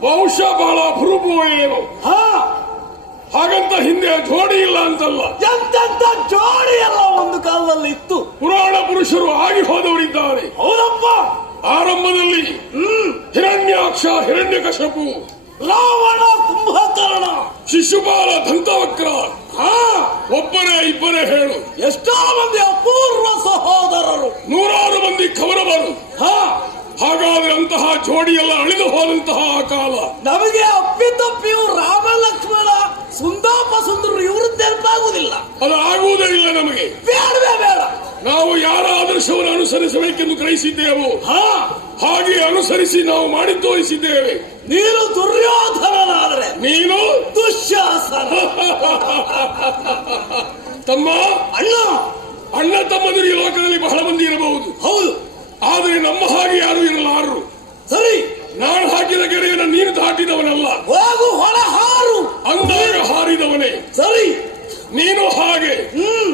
ಬಹುಶಃ ಬಹಳ ಅಪರೂಪ ಏನು ಹಾ. ಹಾಗಂತ ಹಿಂದೆ ಜೋಡಿ ಇಲ್ಲ ಅಂತಲ್ಲ. ಎಂತೆಂತ ಜೋಡಿ ಎಲ್ಲ ಒಂದು ಕಾಲದಲ್ಲಿ ಇತ್ತು. ಪುರಾಣ ಪುರುಷರು ಆಗಿ ಹೋದವರಿದ್ದಾರೆ. ಹೌದಪ್ಪ. ಆರಂಭದಲ್ಲಿ ಹಿರಣ್ಯಾಕ್ಷ ಹಿರಣ್ಯಕಶಪು. ರಾವಣ ಕುಂಭಕರ್ಣ. ಶಿಶುಪಾಲ ದಂತವಕ್ರ. ಹಾ. ಒಬ್ಬರೇ ಇಬ್ಬರೇ ಹೇಳು. ಎಷ್ಟೋ ಮಂದಿ ಅಪೂರ್ವ ಸಹೋದರರು. ನೂರಾರು ಮಂದಿ ಕವರವರು ಹಾ. ಹಾಗಾದ್ರೆ ಅಂತಹ ಜೋಡಿಯೆಲ್ಲ ಅಳಿದು ಹೋದಂತಹ ಆ ಕಾಲ. ನಮಗೆ ಅಪ್ಪಿತಪ್ಪಿಯು ರಾಮ ಲಕ್ಷ್ಮಣ ಸುಂದಾಪ ಸುಂದರರು ಇವರು ನೆನಪಾಗುವುದಿಲ್ಲ. ಅದು ಆಗುವುದೇ ಇಲ್ಲ ನಮಗೆ. ಬೇಡವೇ ಬೇಡ ನಾವು ಯಾರ ಆದರ್ಶವನ್ನು ಅನುಸರಿಸಬೇಕೆಂದು ಗ್ರಹಿಸಿದ್ದೆವು ಹಾ. ಹಾಗೆ ಅನುಸರಿಸಿ ನಾವು ಮಾಡಿ ತೋರಿಸಿದ್ದೇವೆ. ನೀನು ದುರ್ಯೋಧನನಾದರೆ ನೀನು? ದುಶ್ಯಾಸನ. ತಮ್ಮ? ಅಣ್ಣ. ಅಣ್ಣ ತಮ್ಮಂದಿರು ಈ ಲೋಕದಲ್ಲಿ ಬಹಳ ಮಂದಿ ಇರಬಹುದು. ಹೌದು. ಆದರೆ ನಮ್ಮ ಹಾಗೆ ಯಾರು ಇರಲಾರರು. ಸರಿ. ನಾನು ಹಾಕಿದ ಗೆರೆಯನ್ನು ನೀನು ದಾಟಿದವನಲ್ಲ ಹೋಗು ಹೊರ ಹಾರು. ಅಂದಾಗ ಹಾರಿದವನೇ. ಸರಿ. ನೀನು ಹಾಗೆ.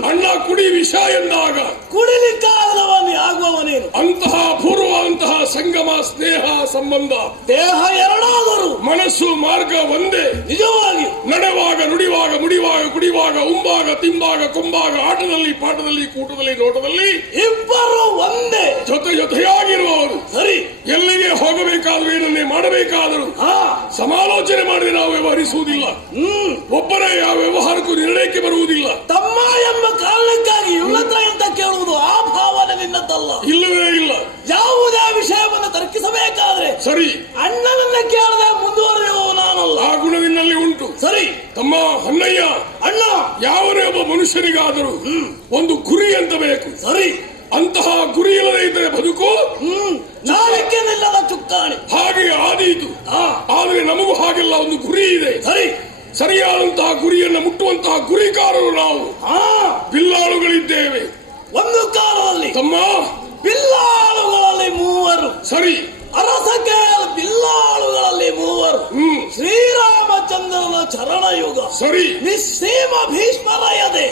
ಅಣ್ಣ ಕುಡಿ ವಿಷ ಎಂದಾಗ. ಕುಡಿಲಿಕ್ಕಾಗದವನೇ ಆಗುವವನೇನು? ಅಂತಹ ಸಂಗಮ ಸ್ನೇಹ ಸಂಬಂಧ. ದೇಹ ಎರಡಾದರೂ ಮನಸ್ಸು ಮಾರ್ಗ ಒಂದೇ. ನಿಜವಾಗಿ ನಡೆವಾಗ ನುಡಿವಾಗ ಮುಡಿವಾಗ ಕುಡಿವಾಗ ಉಂಬಾಗ ತಿಂಬಾಗ ಕೊಂಬಾಗ ಆಟದಲ್ಲಿ ಪಾಠದಲ್ಲಿ ಕೂಟದಲ್ಲಿ ನೋಟದಲ್ಲಿ ಇಬ್ಬರು ಒಂದೇ. ಜೊತೆ ಜೊತೆಯಾಗಿರುವವರು. ಸರಿ ಎಲ್ಲಿಗೆ ಹೋಗಬೇಕಾದ್ರೂ ಏನನ್ನೇ ಮಾಡಬೇಕಾದರೂ ಸಮಾಲೋಚನೆ ಮಾಡಿ ನಾವು ವ್ಯವಹರಿಸುವುದಿಲ್ಲ. ಹ್ಮ್ ಒಬ್ಬರೇ ಯಾವ ವ್ಯವಹಾರಕ್ಕೂ ನಿರ್ಣಯಕ್ಕೆ ಬರುವುದಿಲ್ಲ. ತಮ್ಮ ಎಂಬ ಕಾರಣಕ್ಕಾಗಿ ಇವತ್ತ ಅಂತ ಕೇಳುವುದು? ಆ ಭಾವನೆ ನಿನ್ನದಲ್ಲ. ಇಲ್ಲವೇ ಸರಿ. ಅಣ್ಣನನ್ನ ಕೇಳದೆ ಮುಂದುವರೆಯುವ ನಾನಲ್ಲ. ಆ ಗುಣ ನಿನ್ನಲ್ಲಿ ಉಂಟು. ಸರಿ. ತಮ್ಮ ಹೊನ್ನಯ್ಯ ಅಣ್ಣ. ಯಾವನೇ ಒಬ್ಬ ಮನುಷ್ಯನಿಗಾದರೂ ಒಂದು ಗುರಿ ಅಂತ ಬೇಕು? ಸರಿ. ಅಂತಹ ಗುರಿ ಇಲ್ಲದೆ ಇದ್ದರೆ ಬದುಕು ಹ್ಮ್ ನಾಳಕ್ಕೆ ನಿಲ್ಲದ ಚುಕ್ಕಾಣಿ ಹಾಗೆ ಆದೀತು ಹಾ ಆದರೆ ನಮಗೂ ಹಾಗೆಲ್ಲ ಒಂದು ಗುರಿ ಇದೆ ಸರಿ ಸರಿಯಾದಂತಹ ಗುರಿಯನ್ನು ಮುಟ್ಟುವಂತಹ ಗುರಿಕಾರರು ನಾವು ಹಾ ಬಿಲ್ಲಾಳುಗಳಿದ್ದೇವೆ ಒಂದು ಕಾಲದಲ್ಲಿ ತಮ್ಮ ಬಿಲ್ಲಾಳುಗಳಲ್ಲಿ ಮೂವರು ಸರಿ ಅರಸ ಕೇಳ ಬಿಲ್ಲಾಳುಗಳಲ್ಲಿ ಮೂವರು ಹ್ಮ್ ಶ್ರೀರಾಮಚಂದ್ರನ ಚರಣಯುಗ. ಸರಿ. ನಿಸ್ಸೀಮ ಭೀಷ್ಮರಯದೆ.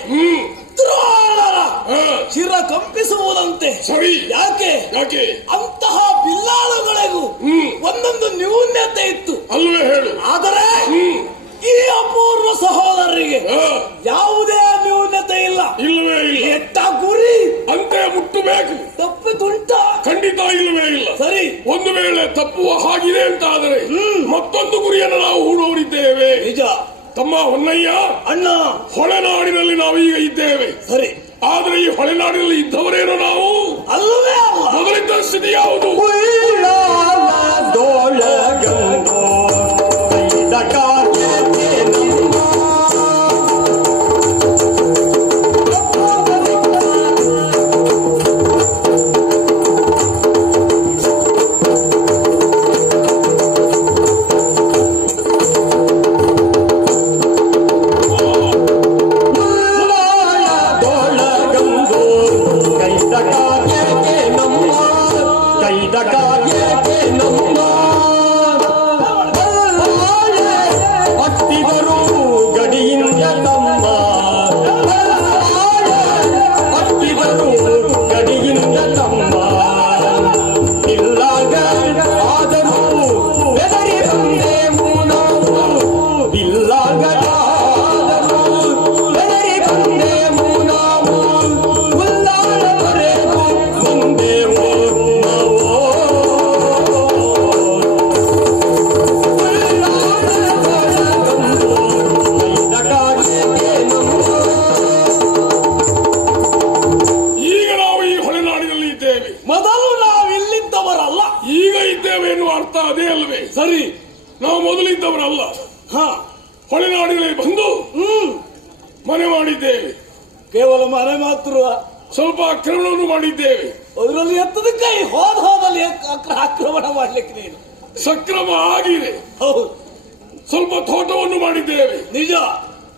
ದ್ರೋಣರ. ಶಿರ ಕಂಪಿಸುವುದಂತೆ. ಸರಿ. ಯಾಕೆ? ಯಾಕೆ? ಅಂತಹ ಬಿಲ್ಲಾಳುಗಳಿಗೂ ಒಂದೊಂದು ನ್ಯೂನ್ಯತೆ ಇತ್ತು. ಅಲ್ಲವೇ ಹೇಳು. ಆದರೆ ಈ ಅಪೂರ್ವ ಸಹೋದರರಿಗೆ ಯಾವುದೇ ಇಲ್ಲ. ಇಲ್ಲವೇ ಇಲ್ಲ. ಎತ್ತ ಗುರಿ ಅಂತೆ ಮುಟ್ಟಬೇಕು. ತಪ್ಪಿದುಂಟ ಖಂಡಿತ ಇಲ್ಲವೇ ಇಲ್ಲ. ಸರಿ. ಒಂದು ವೇಳೆ ತಪ್ಪುವ ಹಾಗಿದೆ ಅಂತ ಆದರೆ ಮತ್ತೊಂದು ಗುರಿಯನ್ನು ನಾವು ಹೂಡೋರಿದ್ದೇವೆ ನಿಜ. ತಮ್ಮ ಹೊನ್ನಯ್ಯ ಅಣ್ಣ. ಹೊಳೆನಾಡಿನಲ್ಲಿ ನಾವು ಈಗ ಇದ್ದೇವೆ. ಸರಿ. ಆದ್ರೆ ಈ ಹೊಳೆನಾಡಿನಲ್ಲಿ ಇದ್ದವರೇನು ನಾವು? ಅಲ್ಲವೇ ಅಲ್ಲ. ಮೊದಲಿದ್ದ ಸ್ಥಿತಿ ಯಾವುದು? Dakar. ಆಗಿದೆ ಹೌದು. ಸ್ವಲ್ಪ ತೋಟವನ್ನು ಮಾಡಿದ್ದೇವೆ. ನಿಜ.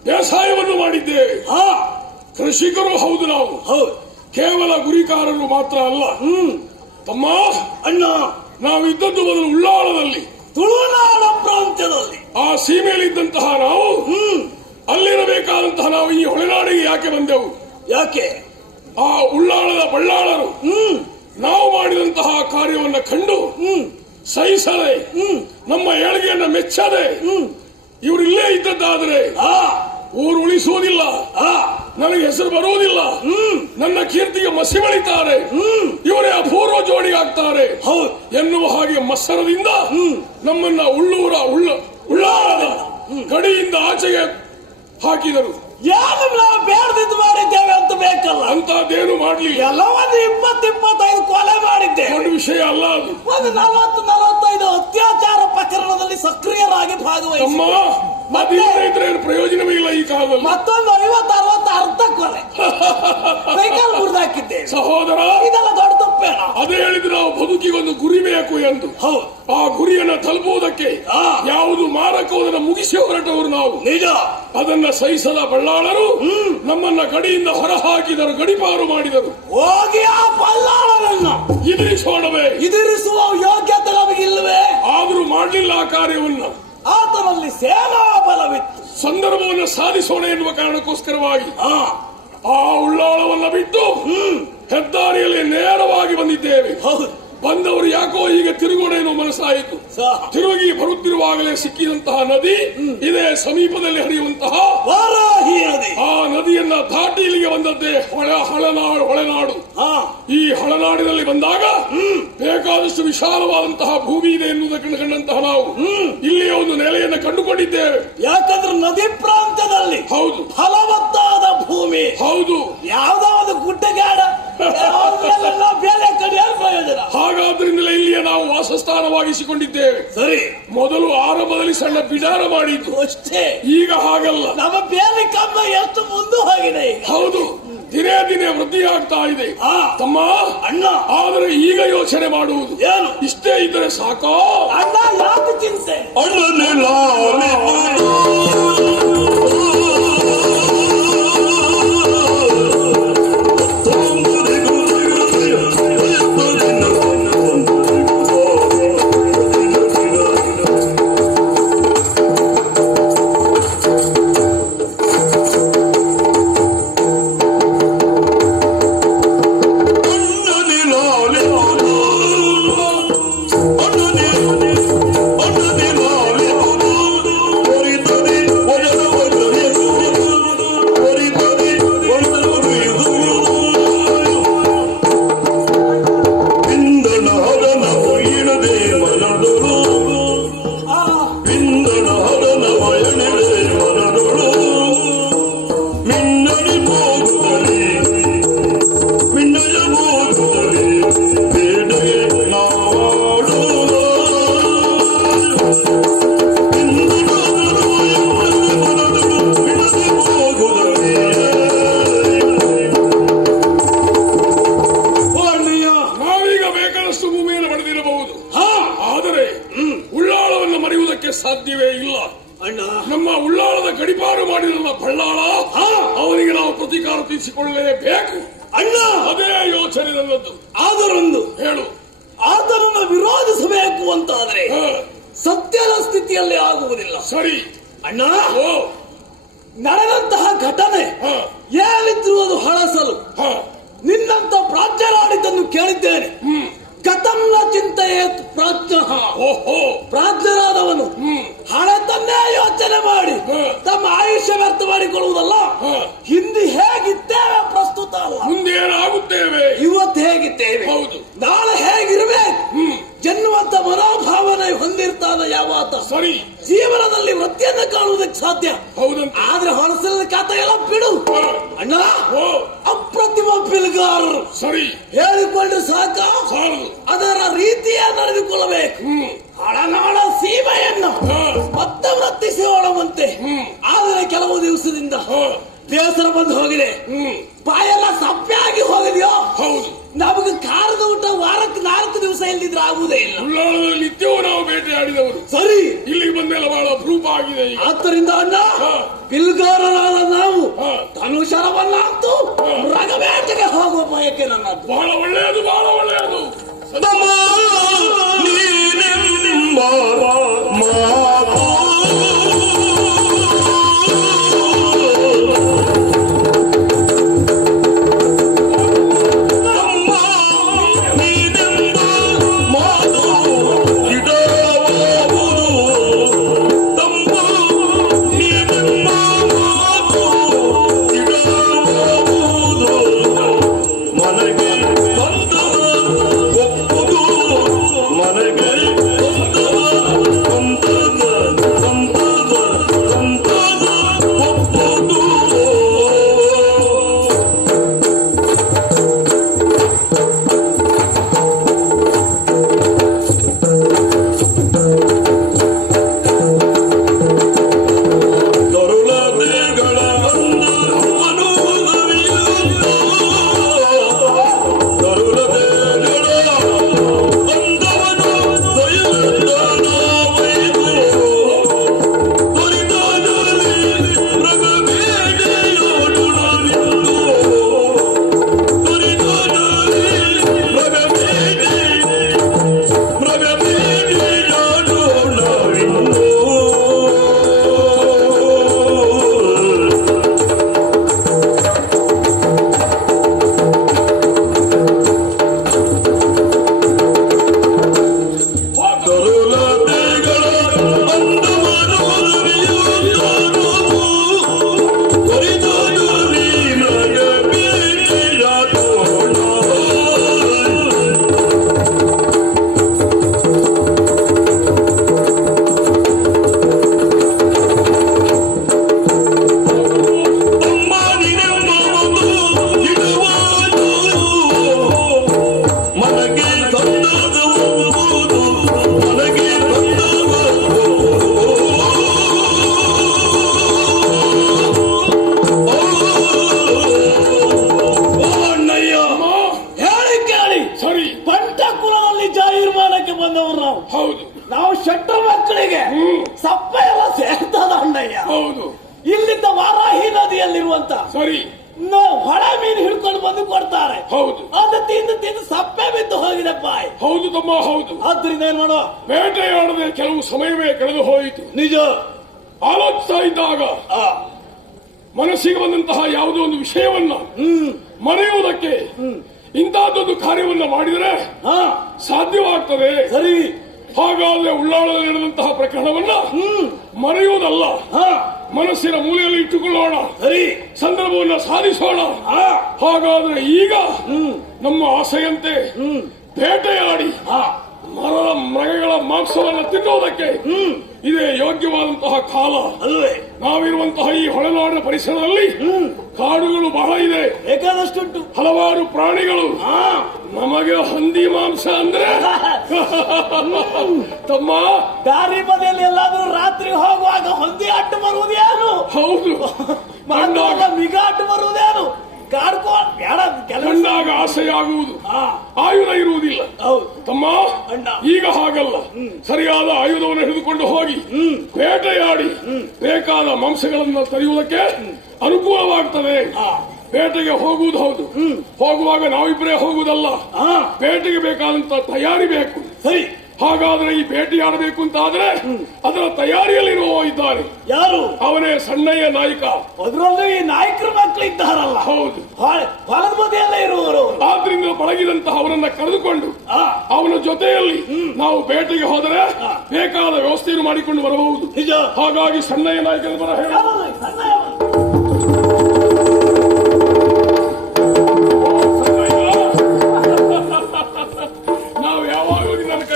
ಬೇಸಾಯವನ್ನು ಮಾಡಿದ್ದೇವೆ. ಹಾ. ಕೃಷಿಕರು ಹೌದು ನಾವು. ಹೌದು. ಕೇವಲ ಗುರಿಕಾರರು ಮಾತ್ರ ಅಲ್ಲ. ಹ್ಮ್. ತಮ್ಮ ಅಣ್ಣ. ನಾವಿದ್ದದ್ದು ಮೊದಲು ಉಳ್ಳಾಳದಲ್ಲಿ. ತುಳುನಾಡ ಪ್ರಾಂತ್ಯದಲ್ಲಿ. ಆ ಸೀಮೆಯಲ್ಲಿದ್ದಂತಹ ನಾವು ಹ್ಮ್. ಅಲ್ಲಿರಬೇಕಾದಂತಹ ನಾವು ಈ ಹೊಳೆನಾಡಿಗೆ ಯಾಕೆ ಬಂದೆವು? ಯಾಕೆ? ಆ ಉಳ್ಳಾಳದ ಬಳ್ಳಾಳರು. ಹ್ಮ್. ನಾವು ಮಾಡಿದಂತಹ ಕಾರ್ಯವನ್ನು ಕಂಡು ಹ್ಮ್. ಸಹಿಸದೆ ನಮ್ಮ ಏಳಿಗೆಯನ್ನ ಮೆಚ್ಚದೆ. ಇವರು ಇಲ್ಲೇ ಇದ್ದದ್ದಾದ್ರೆ ಊರು ಉಳಿಸುವುದಿಲ್ಲ. ಆ. ನನಗೆ ಹೆಸರು ಬರುವುದಿಲ್ಲ. ನನ್ನ ಕೀರ್ತಿಗೆ ಮಸಿ ಬಳಿತಾರೆ. ಇವರೇ ಅಪೂರ್ವ ಜೋಡಿ ಆಗ್ತಾರೆ. ಎನ್ನುವ ಹಾಗೆ ಮತ್ಸರದಿಂದ ನಮ್ಮನ್ನ ಉಳ್ಳೂರ ಉಳ್ಳ ಉಳ್ಳಾರದ ಗಡಿಯಿಂದ ಆಚೆಗೆ ಹಾಕಿದರು. ಏನು ನಾವು ಬೇಡದಿದ್ದು ಮಾಡಿದ್ದೇವೆ ಅಂತ ಬೇಕಲ್ಲ. ಅಂತದೇನು ಮಾಡ್ಲಿ. ಎಲ್ಲ ಒಂದು ಇಪ್ಪತ್ತು ಇಪ್ಪತ್ತೈದು ಕೊಲೆ ಮಾಡಿದ್ದೆ. ಒಂದು ವಿಷಯ ಅಲ್ಲ ಅದು. ಒಂದು ನಲವತ್ತು ನಲವತ್ತೈದು ಅತ್ಯಾಚಾರ ಪ್ರಕರಣದಲ್ಲಿ ಸಕ್ರಿಯರಾಗಿ ಭಾಗವಹಿಸಿ. ಇದ್ರೆ ಪ್ರಯೋಜನವಿಲ್ಲ ಪ್ರಯೋಜನವೇ ಇಲ್ಲ ಈ ಕಾಲದಲ್ಲಿ. ಮತ್ತೊಂದು ಐವತ್ತು ಅರವತ್ತು ಅರ್ಧ ಕೊಲೆ. ಸೈಕಲ್ ಮುರಿದಾಕಿದ್ದೇವೆ ಸಹೋದರ! ಇದೆಲ್ಲ ದೊಡ್ಡ ಅದೇ ಹೇಳಿದ್ರು ನಾವು ಬದುಕಿಗೊಂದು ಗುರಿ ಬೇಕು ಎಂದು. ಹೌದು. ಆ ಗುರಿಯನ್ನ ತಲುಪುವುದಕ್ಕೆ. ಯಾವುದು ಮಾರಕವುದನ್ನು ಮುಗಿಸಿ ಹೊರಟವರು ನಾವು. ನಿಜ. ಅದನ್ನ ಸಹಿಸದ ಬಳ್ಳಾಳರು ನಮ್ಮನ್ನ ಗಡಿಯಿಂದ ಹೊರಹಾಕಿದರು ಗಡಿಪಾರು ಮಾಡಿದರು. ಹೋಗಿ ಆ ಬಳ್ಳಾಳರನ್ನ. ಎದುರಿಸೋಣವೇ ಎದುರಿಸುವ ಯೋಗ್ಯತೆ ನಮಗಿಲ್ಲವೇ? ಆದರೂ ಮಾಡಲಿಲ್ಲ ಆ ಕಾರ್ಯವನ್ನು. ಆತನಲ್ಲಿ ಸೇನಾ ಬಲವಿತ್ತು. ಸಂದರ್ಭವನ್ನು ಸಾಧಿಸೋಣ ಎನ್ನುವ ಕಾರಣಕ್ಕೋಸ್ಕರವಾಗಿ ಆ ಆ ಉಳ್ಳಾಳವನ್ನ ಬಿಟ್ಟು ಹೆದ್ದಾರಿಯಲ್ಲಿ ನೇರವಾಗಿ ಬಂದಿದ್ದೇವೆ. ಹೌದು. ಬಂದವರು ಯಾಕೋ ಈಗ ತಿರುಗೋಣ ಎನ್ನುವ ಮನಸ್ಸಾಯಿತು ತಿರುಗಿ ಬರುತ್ತಿರುವಾಗಲೇ ಸಿಕ್ಕಿದಂತಹ ನದಿ ಇದೇ ಸಮೀಪದಲ್ಲಿ ಹರಿಯುವಂತಹ ವಾರಾಹಿ ನದಿ. ಆ ನದಿಯನ್ನ ದಾಟಿ ಇಲ್ಲಿಗೆ ಬಂದದ್ದೇ ಹೊಳ ಹಳನಾಡು ಹೊಳೆನಾಡು. ಈ ಹೊಳನಾಡಿನಲ್ಲಿ ಬಂದಾಗ ಬೇಕಾದಷ್ಟು ವಿಶಾಲವಾದಂತಹ ಭೂಮಿ ಇದೆ ಎನ್ನುವುದನ್ನು ಕಂಡಂತಹ ನಾವು. ಇಲ್ಲಿ ಒಂದು ನೆಲೆಯನ್ನು ಕಂಡುಕೊಂಡಿದ್ದೇವೆ. ಯಾಕಂದ್ರೆ ನದಿ ಪ್ರಾಂತ್ಯದಲ್ಲಿ ಹೌದು. ಫಲವತ್ತಾದ ಭೂಮಿ. ಹೌದು. ಯಾವ್ದಾದ್ರು ಒಂದು ಗುಡ್ಡಗಾಡ. ಯಾವ್ದ್ರಲ್ಲೆಲ್ಲ ಬೇರೆ ಕಡೆ ಏನ್ ಪ್ರಯೋಜನ ಹಾಗಾದ್ರಿಂದಲೇ ಇಲ್ಲಿಯ ನಾವು ವಾಸಸ್ಥಾನವಾಗಿಸಿಕೊಂಡಿದ್ದೇವೆ. ಸರಿ. ಮೊದಲು ಆರಂಭದಲ್ಲಿ ಸಣ್ಣ ಬಿಡಾರ ಮಾಡಿದ್ದು. ಅಷ್ಟೇ. ಈಗ ಹಾಗಲ್ಲ. ನಮ್ಮ ಬೇರೆ ಕಮ್ಮ ಎಷ್ಟು ಮುಂದೆ ಹೋಗಿದೆ ಈಗ. ಹೌದು. ದಿನೇ ದಿನೇ ವೃದ್ಧಿ ಆಗ್ತಾ ಇದೆ. ಆ. ತಮ್ಮ. ಅಣ್ಣ. ಆದರೆ ಈಗ ಯೋಚನೆ ಮಾಡುವುದು. ಏನು? ಇಷ್ಟೇ ಇದ್ದರೆ ಸಾಕೋ? ಅಣ್ಣ ಯಾಕೆ ಚಿಂತೆ? ಆ ಅಂತಾದ್ರೆ ಹ, ಸತ್ಯದ ಸ್ಥಿತಿಯಲ್ಲಿ ಆಗುವುದಿಲ್ಲ. ಸರಿ. ಅಣ್ಣ ನಡೆದಂತಹ ಘಟನೆ ಏನಿದ್ರು ಅದು ಹಳಸಲು. ನಿನ್ನಂತ ಪ್ರಾಜ್ಞರಾಡಿದ್ದನ್ನು ಕೇಳಿದ್ದೇನೆ. ಕಥಂನ ಚಿಂತೆಯೇ ಪ್ರಾಜ್ಞ. ಓಹೋ. ಪ್ರಾಜ್ಞರಾದವನು ಹಳೆತನ್ನೇ ಯೋಚನೆ ಮಾಡಿ. ತಮ್ಮ ಆಯುಷ್ಯ ವ್ಯರ್ಥ ಮಾಡಿಕೊಳ್ಳುವುದಲ್ಲ. ಹಿಂದಿ ಹೇಗಿದ್ದೇವೆ ಪ್ರಸ್ತುತ ಅಲ್ಲ. ಮುಂದೆ ಏನಾಗುತ್ತೇವೆ? ಇವತ್ತು ಹೇಗಿದ್ದೇವೆ? ಹೌದು. ನಾಳೆ ಹೇಗಿರಬೇಕು? ಎನ್ನುವಂತ ಮನೋಭಾವನೆ ಹೊಂದಿರ್ತಾನ ಯಾವಾತ? ಸರಿ. ಜೀವನದಲ್ಲಿ ವೃತ್ತಿಯನ್ನು ಕಾಣುವುದಕ್ಕೆ ಸಾಧ್ಯ. ಹೌದು. ಆದ್ರೆ ಹೊಳಸಲ ಕಾತ ಎಲ್ಲ ಬಿಡು. ಅಣ್ಣ ಅಪ್ರತಿಮ ಪಿಲ್ಗಾರರು ಸರಿ. ಹೇಳಿಕೊಂಡ್ರೆ ಸಾಕ? ಅದರ ರೀತಿಯ ನಡೆದುಕೊಳ್ಳಬೇಕು. ಹಳನಾಳ ಸೀಮೆಯನ್ನು ಮತ್ತೆ ವೃತ್ತಿಸಿಕೊಳ್ಳುವಂತೆ. ಆದರೆ ಕೆಲವು ದಿವಸದಿಂದ ಬೇಸರ ಬಂದು ಹೋಗಿದೆ. ಬಾಯೆಲ್ಲ ಸಪ್ಪೆ ಆಗಿ ಹೋಗಿದೆಯೋ? ಹೌದು. ನಮಗೆ ಕಾರದ ಊಟ ವಾರಕ್ಕೆ ನಾಲ್ಕು ದಿವಸ ಇಲ್ಲದಿದ್ರೆ ಆಗುವುದೇ ಇಲ್ಲ. ನಿತ್ಯವೂ ನಾವು ಬೇಟೆಯಾಡಿದವರು. ಸರಿ. ಇಲ್ಲಿಗೆ ಬಂದೆಲ್ಲ ಬಹಳ ಅಪರೂಪ ಆಗಿದೆ ಈಗ. ಆದ್ದರಿಂದ ಅಣ್ಣ ಬಿಲ್ಗಾರರಾದ ನಾವು ಹ. ಧನುಷರವನ್ನ ಅಂತೂ ಮೃಗಬೇಟೆಗೆ ಹೋಗುವ ಬಯಕೆ ನನ್ನ ಬಹಳ ಒಳ್ಳೆಯದು ಬಹಳ ಒಳ್ಳೆಯದು. ತಮ್ಮ ಕಾರ್ಯವನ್ನ ಮಾಡಿದರೆ ಹಾ. ಸಾಧ್ಯವಾಗ್ತದೆ. ಸರಿ. ಹಾಗಾದ್ರೆ ಉಳ್ಳಾಳದಲ್ಲಿ ನಡೆದಂತಹ ಪ್ರಕರಣವನ್ನ ಮರೆಯುವುದಲ್ಲ ಹಾ. ಮನಸ್ಸಿನ ಮೂಲೆಯಲ್ಲಿ ಇಟ್ಟುಕೊಳ್ಳೋಣ. ಸರಿ. ಸಂದರ್ಭವನ್ನ ಸಾಧಿಸೋಣ. ಹಾಗಾದ್ರೆ ಈಗ ನಮ್ಮ ಆಸೆಯಂತೆ ಬೇಟೆಯಾಡಿ ಹಾ. ಮರದ ಮೃಗಗಳ ಮಾಂಸವನ್ನು ತಿನ್ನುವುದಕ್ಕೆ ಇದೇ ಯೋಗ್ಯವಾದಂತಹ ಕಾಲ. ಅಲ್ಲವೇ? ನಾವಿರುವಂತಹ ಈ ಹೊಳೆನಾಡಿನ ಪರಿಸರದಲ್ಲಿ ಕಾಡುಗಳು ಬಹಳ ಇದೆ. ಬೇಕಾದಷ್ಟುಂಟು. ಹಲವಾರು ಪ್ರಾಣಿಗಳು. ನಮಗೆ ಹಂದಿ ಮಾಂಸ ಅಂದ್ರೆ ತಮ್ಮ ದಾರಿ ಬದಿಯಲ್ಲಿ ಎಲ್ಲಾದ್ರೂ ರಾತ್ರಿ ಹೋಗುವಾಗ ಹೊಂದಿ ಬರುವುದು ಬರುವುದೇನು ಹೌದು. ಮಿಗ ಅಟ್ಟು ಬರುವುದೇನು ಕಾಡ್ಕೋ ಬೇಡ ಕಂಡಾಗ ಆಸೆಯಾಗುವುದು. ಆಯುಧ ಇರುವುದಿಲ್ಲ. ಹೌದು. ತಮ್ಮ. ಈಗ ಹಾಗಲ್ಲ. ಸರಿಯಾದ ಆಯುಧವನ್ನು ಹಿಡಿದುಕೊಂಡು ಹೋಗಿ ಬೇಟೆಯಾಡಿ ಬೇಕಾದ ಮಾಂಸಗಳನ್ನು ತರೆಯುವುದಕ್ಕೆ ಅನುಕೂಲವಾಗ್ತದೆ. ಬೇಟೆಗೆ ಹೋಗುವುದು ಹೌದು. ಹೋಗುವಾಗ ನಾವಿಬ್ಬರೇ ಹೋಗುವುದಲ್ಲ. ಬೇಟೆಗೆ ಬೇಕಾದಂತ ತಯಾರಿ ಬೇಕು. ಸರಿ. ಹಾಗಾದ್ರೆ ಈ ಬೇಟೆಯಾಡಬೇಕು ಅಂತ ಆದ್ರೆ ಅದರ ತಯಾರಿಯಲ್ಲಿ ಇದ್ದಾರೆ. ಯಾರು? ಅವನೇ ಸಣ್ಣಯ್ಯ ನಾಯಕ. ಅದರಲ್ಲೇ ಈ ನಾಯಕರ ಮಕ್ಕಳು ಇದ್ದಾರಲ್ಲ. ಹೌದು. ಹೊಲದ ಬದಿಯಲ್ಲೇ ಇರುವವರು. ಆದ್ರಿಂದ ಪಳಗಿದಂತಹ ಅವರನ್ನ ಕರೆದುಕೊಂಡು ಅವನ ಜೊತೆಯಲ್ಲಿ ನಾವು ಭೇಟಿಗೆ ಹೋದರೆ ಬೇಕಾದ ವ್ಯವಸ್ಥೆಯನ್ನು ಮಾಡಿಕೊಂಡು ಬರಬಹುದು. ನಿಜ. ಹಾಗಾಗಿ ಸಣ್ಣಯ್ಯ ನಾಯಕರ ಬರ ಹೇಳು.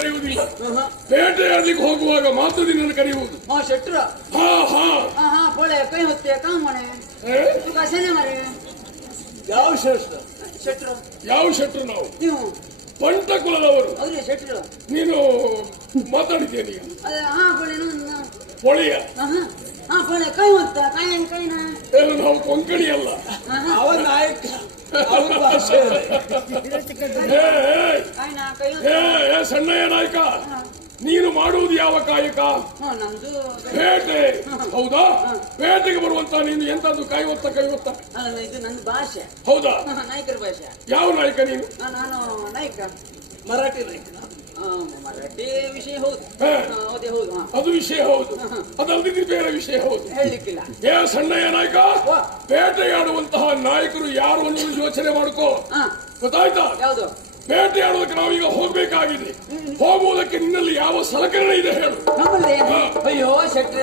ಕರೆಯುವುದಿಲ್ಲ. ಬೇಟೆಯಾದಕ್ಕೆ ಹೋಗುವಾಗ ಮಾತ್ರ ನಿನ್ನನ್ನು ಕರೆಯುವುದು. ಹಾ ಶೆಟ್ರ. ಹಾ ಹಾ. ಹಾ ಹಾ ಪೊಳೆ ಕೈ ಹೊತ್ತೆ ಕಾಮಣೆ ಕಸನೆ ಮರೆ ಯಾವ ಶೆಟ್ರ? ಶೆಟ್ರ. ಯಾವ ಶೆಟ್ರು ನಾವು? ನೀವು. ಪಂಟ ಕುಲದವರು ಅದೇ ಶೆಟ್ರ. ನೀನು ಮಾತಾಡ್ತೀಯ ನೀವು ಹಾ ಪೊಳೆ ಪೊಳೆಯ ಹಾ ಪೊಳೆ ಕೈ ಹೊತ್ತ ಕೈ ಕೈನ. ನಾವು ಕೊಂಕಣಿ ಅಲ್ಲ. ಅವ ನಾಯಕ. ಅವ್ರ ಭಾಷೆ ಸಣ್ಣ ನಾಯಕ ನೀನು ಮಾಡುವುದು ಯಾವ ಕಾಯಕ ಬೇಟೆ ಹೌದಾ? ಪೇಟೆಗೆ ಬರುವಂತ ನೀನು ಎಂತದ್ದು ಕೈ ಕೈವತ್ತ ಇದು ನನ್ನ ಭಾಷೆ ಹೌದಾ ನಾಯಕರ ಭಾಷೆ. ಯಾವ ನಾಯಕ ನೀನು? ನಾನು ನಾಯಕ. ಮರಾಠಿ ನಾಯಕ ಮರಾಠಿ ವಿಷಯ ಹೌದು. ಹೇ. ಅದೇ ಹೌದು. ಅದು ವಿಷಯ ಹೌದು. ಅದಲ್ಲದಿದ್ರೆ ಬೇರೆ ವಿಷಯ ಹೌದು. ಹೇಳಲಿಕ್ಕಿಲ್ಲ ಏ ಸಣ್ಣಯ್ಯ ನಾಯಕ ಬೇಟೆಯಾಡುವಂತಹ ನಾಯಕರು ಯಾರು ಒಂದು ಯೋಚನೆ ಮಾಡ್ಕೋ. ಗೊತ್ತಾಯ್ತಾ? ಯಾವುದು? ಬೇಟೆಯಾಡುವುದಕ್ಕೆ ನಾವೀಗ ಹೋಗ್ಬೇಕಾಗಿದೆ. ಹೋಗುವುದಕ್ಕೆ ನಿನ್ನಲ್ಲಿ ಯಾವ ಸಲಕರಣೆ ಇದೆ ಹೇಳು. ಅಯ್ಯೋ ಶೆಟ್ರ.